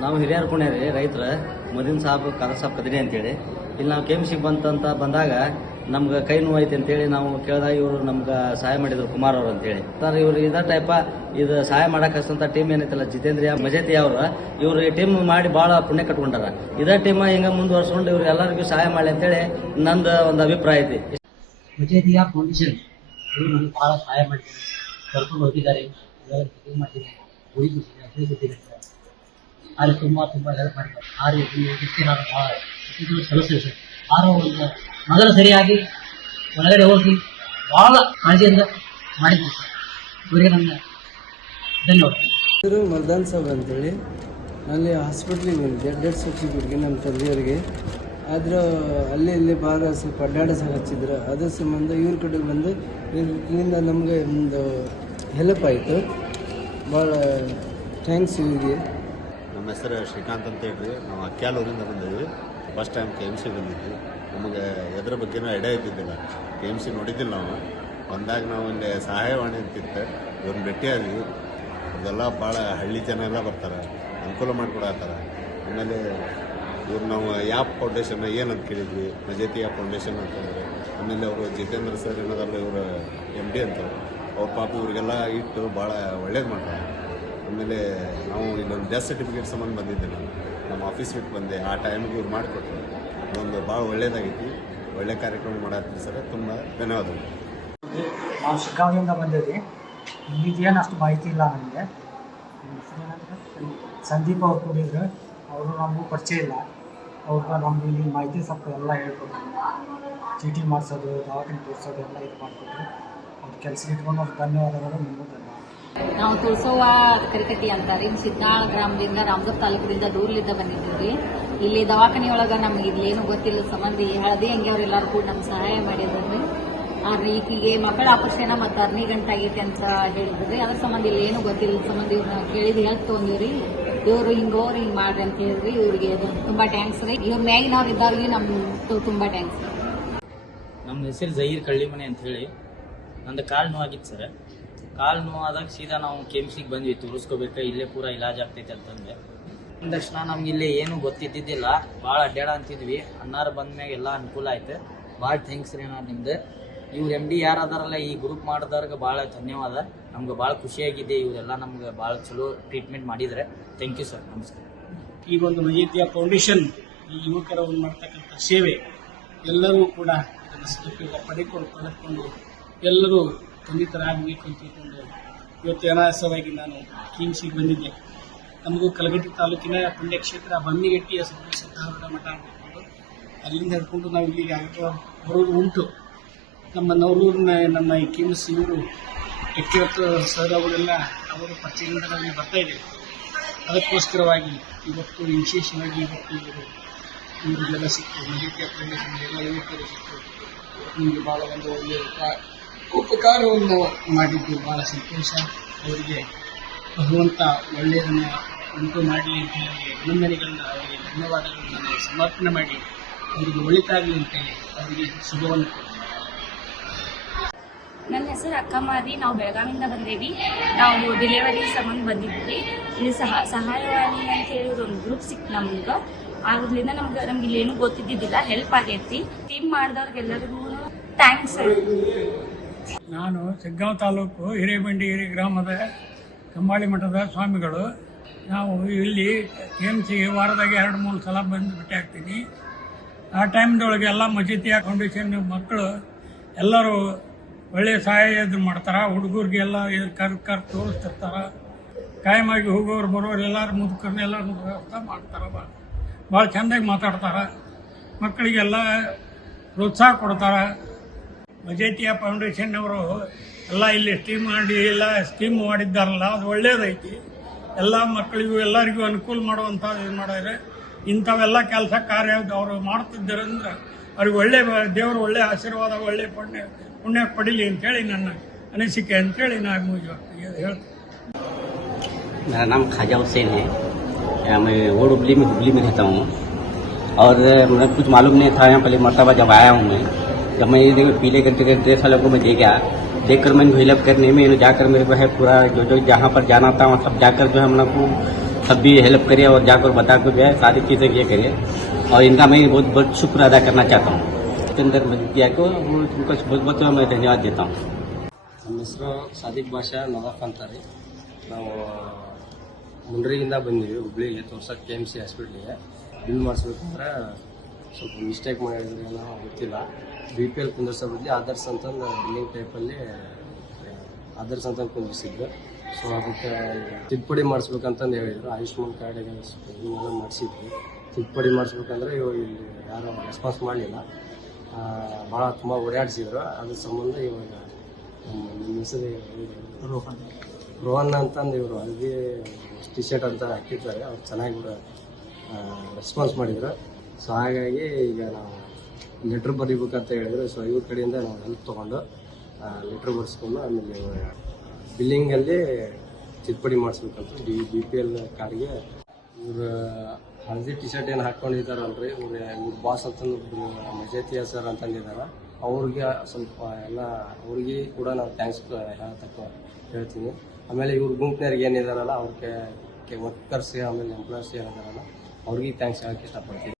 ನಾವು ಹಿರಿಯರ ಪುಣ್ಯರಿ, ರೈತರ, ಮದಿನ ಸಾಬ್ ಕಾದ ಸಾಬ್ ಕದ್ರಿ ಅಂತೇಳಿ. ಇಲ್ಲಿ ನಾವು ಕೆ ಎಂ ಸಿಗೆ ಬಂತಂತ ಬಂದಾಗ ನಮ್ಗೆ ಕೈ ನೋವು ಐತೆ ಅಂತೇಳಿ ನಾವು ಕೇಳಿದಾಗ ಇವರು ನಮ್ಗೆ ಸಹಾಯ ಮಾಡಿದ್ರು ಕುಮಾರ್ ಅವರು ಅಂತೇಳಿ. ಸರ್, ಇವ್ರು ಇದೇ ಟೈಪ ಇದು ಸಹಾಯ ಮಾಡಕ್ಕೆ ಟೀಮ್ ಏನೈತಲ್ಲ, ಜಿತೇಂದ್ರಿಯ ಮಜೇತಿ ಅವರು, ಇವರು ಈ ಟೀಮ್ ಮಾಡಿ ಭಾಳ ಪುಣ್ಯ ಕಟ್ಕೊಂಡಾರ. ಇದೇ ಟೀಮ್ ಹಿಂಗ ಮುಂದುವರ್ಸ್ಕೊಂಡು ಇವ್ರು ಎಲ್ಲರಿಗೂ ಸಹಾಯ ಮಾಡಿ ಅಂತೇಳಿ ನಂದು ಒಂದು ಅಭಿಪ್ರಾಯ ಐತಿ. ಮಜೇತಿಯ ಫೌಂಡೇಶನ್ ಇವರು ನಮ್ಗೆ ಭಾಳ ಸಹಾಯ ಮಾಡಿದ್ದಾರೆ ಕರ್ಕೊಂಡು ಹೋಗಿದ್ದಾರೆ. ಮಾಡಿದ್ದಾರೆ ತುಂಬ ಹೆಲ್ಪ್ ಆ ರೀತಿ ಮೊದಲು ಸರಿಯಾಗಿ ಒಳಗಡೆ ಹೋಗಿ ಭಾಳ ಕಾಳಜಿಯಿಂದ ಮಾಡಿದ್ದೀವಿ ಧನ್ಯವಾದ ಮರ್ದಾನ್ ಸಾಬ್ ಅಂತೇಳಿ ಅಲ್ಲಿ ಹಾಸ್ಪಿಟ್ಲಿಗೆ ಬಂದಿದ್ದೆ ಡೆಡ್ ಸರ್ಟಿಫಿಕೇಟ್ಗೆ ನಮ್ಮ ತಂದೆಯವರಿಗೆ ಆದರೂ ಅಲ್ಲಿ ಇಲ್ಲಿ ಭಾಳ ಸ್ವಲ್ಪ ಹಚ್ಚಿದ್ರು ಅದ್ರ ಸಂಬಂಧ ಇವ್ರ ಕಡೆ ಬಂದು ಇವ್ರಿಂದ ನಮಗೆ ಒಂದು ಹೆಲ್ಪ್ ಆಯಿತು ಭಾಳ ಥ್ಯಾಂಕ್ಸ್ ಇವರಿಗೆ ನಮ್ಮ ಹೆಸರು ಶ್ರೀಕಾಂತ್ ಅಂತ ಹೇಳ್ರಿ. ನಾವು ಅಕ್ಯಾಲೂರಿಂದ ಬಂದಿದ್ವಿ. First time K M C ಬಂದಿದ್ವಿ. ನಮಗೆ ಎದ್ರ ಬಗ್ಗೆನೂ ಐಡಿಯಾ ಇದ್ದಿದ್ದಿಲ್ಲ. ಕೆ ಎಂ ಸಿ ನೋಡಿದ್ದಿಲ್ಲ ನಾವು. ಬಂದಾಗ ನಾವು ಇಲ್ಲಿ ಸಹಾಯವಾಣಿ ಅಂತಿತ್ತು. ಇವ್ರನ್ನ ಭೇಟಿಯಾದ್ವಿ ಅದೆಲ್ಲ ಭಾಳ ಹಳ್ಳಿ ಜನ ಎಲ್ಲ ಬರ್ತಾರೆ. ಅನುಕೂಲ ಮಾಡಿಕೊಡತ್ತಾರ. ಆಮೇಲೆ ಇವ್ರು ನಾವು ಯಾಪ್ ಫೌಂಡೇಶನ್ ಏನಂತ ಕೇಳಿದ್ವಿ. ನಜೇತಿ ಯಾಪ್ ಫೌಂಡೇಶನ್ ಅಂತಂದ್ರೆ ಆಮೇಲೆ ಅವರು ಜಿತೇಂದ್ರ ಸರ್ ಏನದಲ್ಲ ಇವರು ಎಂ ಡಿ ಅಂತ ಅವ್ರ ಪಾಪ ಇವರಿಗೆಲ್ಲ ಇಟ್ಟು ಭಾಳ ಒಳ್ಳೇದು ಮಾಡ್ತಾರೆ. ಆಮೇಲೆ ನಾವು ಇಲ್ಲೊಂದು ಡೆತ್ ಸರ್ಟಿಫಿಕೇಟ್ ಸಂಬಂಧ ಬಂದಿದ್ದೆ ನಾನು. ನಮ್ಮ ಆಫೀಸ್ ಬಿಟ್ಟು ಬಂದೆ. ಆ ಟೈಮ್ಗೆ ಇವ್ರು ಮಾಡಿಕೊಟ್ರು. ಒಂದು ಭಾಳ ಒಳ್ಳೇದಾಗೈತಿ ಒಳ್ಳೆ ಕಾರ್ಯಕ್ರಮ ಮಾಡಿ ಸರ್. ತುಂಬ ಧನ್ಯವಾದಗಳು. ನಾವು ಶಿಕಾಗೋದಿಂದ ಬಂದಿದ್ವಿ ಏನು ಅಷ್ಟು ಮಾಹಿತಿ ಇಲ್ಲ ನನಗೆ? ಸಂದೀಪ್ ಅವ್ರು ಕೂಡಿದ್ರು. ಅವರು ನಮಗೂ ಪರಿಚಯ ಇಲ್ಲ. ಅವ್ರಿಗೆ ನಮ್ಗೆ ಇಲ್ಲಿ ಮಾಹಿತಿ ಸ್ವಲ್ಪ ಎಲ್ಲ ಹೇಳ್ಕೊಟ್ರು. ಚೀಟಿ ಮಾಡಿಸೋದು, ದವಾಖಾನೆ ತೋರಿಸೋದು ಎಲ್ಲ ಇದು ಮಾಡಿಕೊಟ್ರು. ಅವ್ರ ಕೆಲಸ ಇಟ್ಕೊಂಡು ಧನ್ಯವಾದಗಳು ನಿಮಗೂ ಧನ್ಯವಾದ ನಾವು ತುಳಸವ್ವ ಕರಿಕಟ್ಟಿ ಅಂತ ರೀ. ಸಿದ್ನಾಳ ಗ್ರಾಮದಿಂದ ರಾಮದುರ್ಗ ತಾಲೂಕಿನಿಂದ ದೂರ್ಲಿಂದ ಬಂದಿದ್ದೀವಿ ಇಲ್ಲಿ ದವಾಖಾನೆ ಒಳಗ ನಮ್ಗೆ ಇಲ್ಲೇನು ಗೊತ್ತಿಲ್ಲ ಸಂಬಂಧಿ ಹಳದಿ ಹಂಗೆ ಎಲ್ಲರೂ ಕೂಡ ನಮ್ಗೆ ಸಹಾಯ ಮಾಡಿದ್ರಿ ಆದ್ರೆ ಈಕಿಗೆ ಮಕ್ಕಳ ಆಪರೇಷನ್ ಮತ್ತು ಅರ್ನಿ ಗಂಟೆ ಆಗೈತೆ ಅಂತ ಹೇಳಿದ್ರಿ ಅದ್ರ ಸಂಬಂಧ ಇಲ್ಲಿ ಏನು ಗೊತ್ತಿಲ್ಲ ಸಂಬಂಧ ಇವ್ರನ್ನ ಕೇಳಿದ್ ಹೇಳ್ ತೊಗೊಂಡಿವ್ರಿ ಇವರು ಹೋಗ್ರಿ ಹಿಂಗ್ ಮಾಡ್ರಿ ಅಂತ ಹೇಳಿದ್ರಿ ಇವ್ರಿಗೆ ಅದು ತುಂಬಾ ಟ್ಯಾಂಕ್ಸ್ ರೀ. ಇವ್ರ ಮ್ಯಾಗಿನವ್ರು ಇದ್ದವ್ರಿಗೆ ನಮ್ ತುಂಬಾ ಟ್ಯಾಂಕ್ಸ್ ನಮ್ಮ ಹೆಸರು ಜಹೀರ್ ಕಳ್ಳಿಮನೆ ಅಂತ ಹೇಳಿ. ನಂದು ಕಾಲು ನೋವಾಗಿತ್ತು ಸರ್. ಕಾಲು ನೋವಾದಾಗ ಸೀದಾ ನಾವು ಕೆಮ್ಸಿಗೆ ಬಂದ್ವಿ, ತೋರಿಸ್ಕೋಬೇಕು? ಇಲ್ಲೇ ಪೂರ ಇಲಾಜ್ ಆಗ್ತೈತೆ ಅಂತಂದೆ. ಅಂದ ತಕ್ಷಣ ನಮ್ಗೆ ಇಲ್ಲಿ ಏನೂ ಗೊತ್ತಿದ್ದಿದ್ದಿಲ್ಲ. ಭಾಳ ಅಡ್ಡಾಡ ಅಂತಿದ್ವಿ. ಅನ್ನಾರು ಬಂದ್ಮ್ಯಾಗ ಎಲ್ಲ ಅನುಕೂಲ ಆಯ್ತು. ಭಾಳ ಥ್ಯಾಂಕ್ಸ್ ರೀ ಅಣ್ಣ ನಿಮ್ದು. ಇವ್ರು ಎಂ ಡಿ ಯಾರು ಅದಾರಲ್ಲ, ಈ ಗ್ರೂಪ್ ಮಾಡಿದವ್ರಿಗೆ ಭಾಳ ಧನ್ಯವಾದ. ನಮ್ಗೆ ಭಾಳ ಖುಷಿಯಾಗಿದೆ. ಇವರೆಲ್ಲ ನಮ್ಗೆ ಭಾಳ ಚಲೋ ಟ್ರೀಟ್ಮೆಂಟ್ ಮಾಡಿದರೆ. ಥ್ಯಾಂಕ್ ಯು ಸರ್ ನಮಸ್ಕಾರ. ಈ ಒಂದು ಮಹಿತಿಯ ಫೌಂಡೇಶನ್ ಈ ಯುವಕರ ಒಂದು ಮಾಡ್ತಕ್ಕಂಥ ಸೇವೆ ಎಲ್ಲರೂ ಕೂಡ ಇದನ್ನು ಸದುಪಯೋಗ ಪಡೆದುಕೊಂಡು ಎಲ್ಲರೂ ಖಂಡಿತರಾಗಬೇಕು ಅಂತ ತಿಳ್ಕೊಂಡು ಇವತ್ತು ಅನಾಯಾಸವಾಗಿ ನಾನು ಕಿಮ್ಸಿಗೆ ಬಂದಿದ್ದೆ. ನಮಗೂ ಕಲಘಟ್ಟಿ ತಾಲೂಕಿನ ಪುಣ್ಯಕ್ಷೇತ್ರ ಬನ್ನಿಗಟ್ಟಿಯ ಸಿದ್ಧಾರೂಢ ಮಠ ಅಂತಕೊಂಡು ಅಲ್ಲಿಂದ ಹಿಡ್ಕೊಂಡು ನಾವು ಇಲ್ಲಿಗೆ ಆಗೋ ಬರೋದು ಉಂಟು. ನಮ್ಮ ನವರೂರಿನ ನಮ್ಮ ಈ ಕಿಮ್ಸ್ ಇವರು ಎಕ್ಕಿವತ್ತು ಸರ್ ಅವರೆಲ್ಲ ಅವರು ಪರಿಚಯದಿಂದ ಬರ್ತಾ ಇದೆ ಅದಕ್ಕೋಸ್ಕರವಾಗಿ ಇವತ್ತು ವಿಶೇಷವಾಗಿ ಇವತ್ತು ಇವರು ಇವರಿಗೆಲ್ಲ ಸಿಕ್ತು. ಪ್ರದೇಶ ಎಲ್ಲ ಯುವಕರು ಸಿಕ್ತು. ನಿಮಗೆ ಭಾಳ ಒಂದು ಒಳ್ಳೆಯ ಉಪಕಾರವನ್ನು ಮಾಡಿದ್ದು ಭಾಳ ಸಂತೋಷ. ಅವರಿಗೆ ಭಗವಂತ ಒಳ್ಳೆಯದನ್ನು ಉಂಟು ಮಾಡಲಿ ಅಂತ ಹೇಳಿ ಅಭಿನಂದನೆಗಳನ್ನ ಅವರಿಗೆ ಧನ್ಯವಾದಗಳನ್ನು ನಾನು ಸಮರ್ಪಣೆ ಮಾಡಿ ಅವರಿಗೆ ಒಳಿತಾಗಲಿ ಅಂತೇಳಿ ಅವರಿಗೆ ಶುಭವನ್ನು ನನ್ನ ಹೆಸರು ಅಕ್ಕಮಾರಿ. ನಾವು ಬೆಳಗಾವಿಯಿಂದ ಬಂದೇವಿ. ನಾವು ಡೆಲಿವರಿ ಸಂಬಂಧ ಬಂದಿದ್ವಿ. ಇಲ್ಲಿ ಸಹ ಸಹಾಯವಾಣಿ ಅಂತ ಹೇಳಿ ಒಂದು ಗ್ರೂಪ್ ಸಿಕ್ತು ನಮ್ಗೆ ಆದ್ರಿಂದ ನಮ್ಗೆ ನಮ್ಗೆ ಇಲ್ಲೇನು ಗೊತ್ತಿದ್ದಿದ್ದಿಲ್ಲ. ಹೆಲ್ಪ್ ಆಗೈತಿ. ಟೀಮ್ ಮಾಡಿದವ್ರಿಗೆಲ್ಲರಿಗೂ ಥ್ಯಾಂಕ್ಸ್ ನಾನು ಸಿಗ್ಗಾಂವ್ ತಾಲೂಕು ಹಿರೇಬಂಡಿ ಹಿರಿ ಗ್ರಾಮದ ಕಂಬಾಳಿ ಮಠದ ಸ್ವಾಮಿಗಳು. ನಾವು ಇಲ್ಲಿ ಕೆ ಎಂ ಸಿ ವಾರದಾಗ ಎರಡು, ಮೂರು ಸಲ ಬಂದು ಭೇಟಿ ಆಗ್ತೀನಿ. ಆ ಟೈಮ್ದೊಳಗೆ ಎಲ್ಲ ಮಜಿತಿಯ ಫೌಂಡೇಶನ್ ಮಕ್ಕಳು ಎಲ್ಲರೂ ಒಳ್ಳೆಯ ಸಹಾಯ ಇದು ಮಾಡ್ತಾರೆ. ಹುಡುಗರಿಗೆ ಎಲ್ಲ ಕರ್ ಕರ್ ತೋರಿಸ್ತಿರ್ತಾರೆ. ಕಾಯಮಾಗಿ ಹೋಗೋರು, ಬರೋರು ಎಲ್ಲರೂ ಮುದುಕರನ್ನ ಎಲ್ಲರೂ ಮಾಡ್ತಾರೆ. ಭಾಳ ಭಾಳ ಚೆಂದಾಗಿ ಮಾತಾಡ್ತಾರೆ. ಮಕ್ಕಳಿಗೆಲ್ಲ ಪ್ರೋತ್ಸಾಹ ಕೊಡ್ತಾರೆ. ಮಜೇತಿಯ ಫೌಂಡೇಶನ್ ಅವರು ಎಲ್ಲ ಇಲ್ಲಿ ಸ್ಕೀಮ್ ಮಾಡಿ ಎಲ್ಲ ಸ್ಕೀಮ್ ಮಾಡಿದ್ದಾರಲ್ಲ ಅದು ಒಳ್ಳೇದೈತಿ ಎಲ್ಲ ಮಕ್ಕಳಿಗೂ ಎಲ್ಲರಿಗೂ ಅನುಕೂಲ ಮಾಡುವಂಥ ಇದು ಮಾಡಿದ್ರೆ ಇಂಥವೆಲ್ಲ ಕೆಲಸ ಕಾರ್ಯ ಅವರು ಮಾಡ್ತಿದ್ದಾರೆ ಅಂದ್ರೆ ಅವ್ರಿಗೆ ಒಳ್ಳೆ ದೇವರು ಒಳ್ಳೆ ಆಶೀರ್ವಾದ ಒಳ್ಳೆ ಪುಣ್ಯ ಪುಣ್ಯ ಪಡೀಲಿ ಅಂತೇಳಿ ನನ್ನ ಅನಿಸಿಕೆ ಅಂತೇಳಿ ನಾನು ಮುಗಿಸ್ತೀನಿ ಹೇಳ್ತೀನಿ मेरा नाम खाजा हुसैन है या मैं वो हुबली में हुबली में रहता हूँ और मुझे कुछ मालूम नहीं था यहाँ पहले मरतबा जब आया हूँ मैं जब मैं ये देखो पीले घंटे के ड्रेस वाले को मैं दे गया देख कर मैंने हेल्प करने में जाकर मेरे को है पूरा जो जो जहाँ पर जाना था वहाँ सब जाकर जो है हम लोग को सब भी हेल्प करिए और जाकर बता को भी है सारी चीज़ें ये करिए और इनका मैं बहुत बहुत शुक्र अदा करना चाहता हूँ जितेंद्र मजिया को वो उनको बहुत बहुत मैं धन्यवाद देता हूँ ನಮ್ಮ ಹೆಸರು ಸಾದಿಕ್ ಭಾಷಾ ನವಾಫ್ ಅಂತ ರೀ ನಾವು ಮುಂಡ್ರಿಗಿಂದ ಬಂದೀವಿ ಹುಬ್ಳಿಗೆ ತೋರ್ಸಕ್ಕೆ ಕೆ ಎಮ್ ಸಿ ಹಾಸ್ಪಿಟ್ಲಿಗೆ ಬಿಲ್ ಮಾಡಿಸ್ಬೇಕಂದ್ರೆ ಸ್ವಲ್ಪ ಮಿಸ್ಟೇಕ್ ಮಾಡಿದ್ರೆ ಏನೋ ಗೊತ್ತಿಲ್ಲ ಬಿ ಪಿ ಎಲ್ ಕುಂದರ್ಸೋ ಬದಲಿ ಆದರ್ಸ್ ಅಂತಂದು ಬಿಲ್ಲಿಂಗ್ ಟೈಪಲ್ಲಿ ಆದರ್ಸ್ ಅಂತ ಕುಂದಿಸಿದ್ರು ಸೊ ಅದಕ್ಕೆ ತಿದ್ದುಪಡಿ ಮಾಡಿಸ್ಬೇಕಂತಂದು ಹೇಳಿದ್ರು. ಆಯುಷ್ಮಾನ್ ಕಾರ್ಡಿಗೆ ಇದನ್ನೆಲ್ಲ ಮಾಡಿಸಿದ್ವಿ. ತಿದ್ದುಪಡಿ ಮಾಡಿಸ್ಬೇಕಂದ್ರೆ ಇವಾಗ ಇಲ್ಲಿ ಯಾರೂ ರೆಸ್ಪಾನ್ಸ್ ಮಾಡಲಿಲ್ಲ. ಭಾಳ ತುಂಬ ಓಡಾಡಿಸಿದ್ರು. ಅದ್ರ ಸಂಬಂಧ ಇವಾಗ ನಮ್ಮ ನಿಮ್ಮ ಹೆಸರು ರೋಹನ್. ರೋಹನ್ ಅಂತಂದು ಇವರು ಅಲ್ಲಿ ಟಿ ಶರ್ಟ್ ಅಂತ ಹಾಕಿದ್ದಾರೆ. ಅವ್ರು ಚೆನ್ನಾಗಿ ರೆಸ್ಪಾನ್ಸ್ ಮಾಡಿದ್ರು. ಸೊ ಹಾಗಾಗಿ ಈಗ ನಾವು ಲೆಟ್ರ್ ಬರೀಬೇಕಂತ ಹೇಳಿದ್ರು. ಸೊ ಇವ್ರ ಕಡೆಯಿಂದ ನಾವು ಹೆಲ್ಪ್ ತೊಗೊಂಡು ಲೆಟ್ರ್ ಬರೆಸ್ಕೊಂಡು ಆಮೇಲೆ ಬಿಲ್ಲಿಂಗಲ್ಲಿ ತಿದ್ದುಪಡಿ ಮಾಡಿಸ್ಬೇಕಂತ ಡಿ ಬಿ ಪಿ ಎಲ್ ಕಾರ್ಡ್ಗೆ ಇವ್ರ ಹಳದಿ ಟಿ ಶರ್ಟ್ ಏನು ಹಾಕ್ಕೊಂಡಿದ್ದಾರಲ್ರಿ ಇವ್ರು, ಇವ್ರ ಬಾಸ್ ಅಂತಂದು ಮಜಾತಿಯ ಸರ್ ಅಂತಂದಿದ್ದಾರೆ ಅವ್ರಿಗೆ ಸ್ವಲ್ಪ ಎಲ್ಲ, ಅವ್ರಿಗೆ ಕೂಡ ನಾವು ಥ್ಯಾಂಕ್ಸ್ ಹೇಳತಕ್ಕ, ಹೇಳ್ತೀನಿ. ಆಮೇಲೆ ಇವ್ರ ಗುಂಪಿನವ್ರಿಗೆ ಏನಿದಾರಲ್ಲ, ಅವ್ರಿಗೆ ವರ್ಕರ್ಸ್ ಆಮೇಲೆ ಎಂಪ್ಲಾಯ್ಸ್ ಏನಿದಾರಲ್ಲ, ಅವ್ರಿಗೆ ಥ್ಯಾಂಕ್ಸ್ ಹೇಳಕ್ಕೆ ಇಷ್ಟಪಡ್ತೀನಿ.